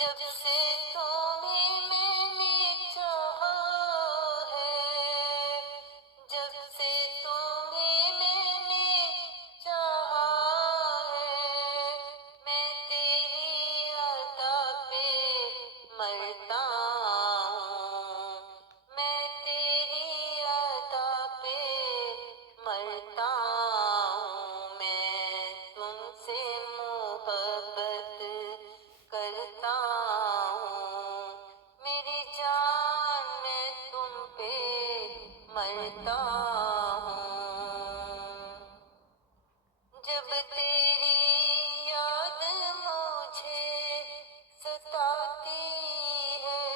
جب سے تمہیں میں نے چاہا ہے، جب سے تمہیں میں نے چاہا ہے، میں تیری عطا پہ مرتا ہوں، میں تیری عطا پہ مرتا ہوں، میں تم سے محبت کرتا ہوں، میری جان میں تم پہ مرتا ہوں، جب تیری یاد مجھے ستاتی ہے،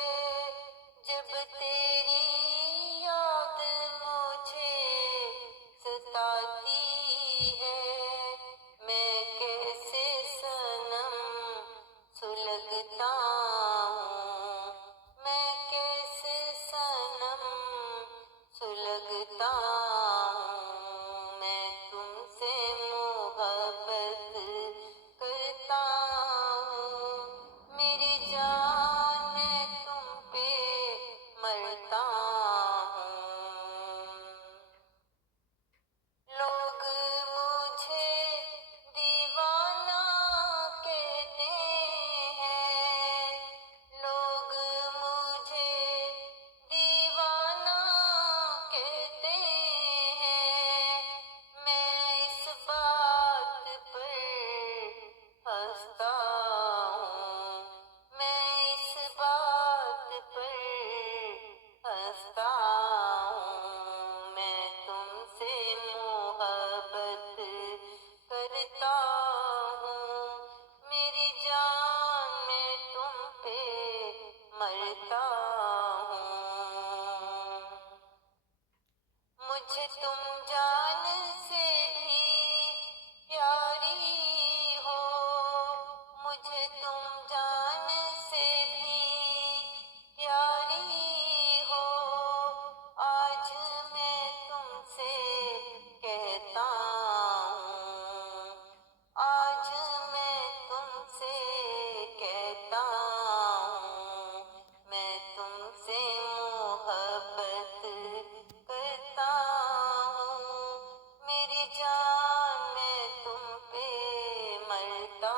جب تیری یاد مجھے ستاتی ہے، میں کیسے صنم سلگتا ہوں، میں کیسے صنم سلگتا ہوں، میں تم سے محبت کرتا ہوں، میری جان میں تم پہ مرتا ہوں، لوگ مجھے دیوانہ کہتے ہیں، لوگ مجھے دیوانہ کہتے ہیں، میں اس بات پر ہنستا ہوں، میں اس بات پر ہنستا ہوں، میں تم سے محبت کرتا ہوں، میری جان میں تم پہ مرتا ہوں، مجھے تم جان سے بھی پیاری ہو، مجھے تم جان سے بھی پیاری ہو، آج میں تم سے کہتا ہوں، آج میں تم سے کہتا ہوں، میں تم سے محبت کرتا ہوں، میری جان میں تم پہ مرتا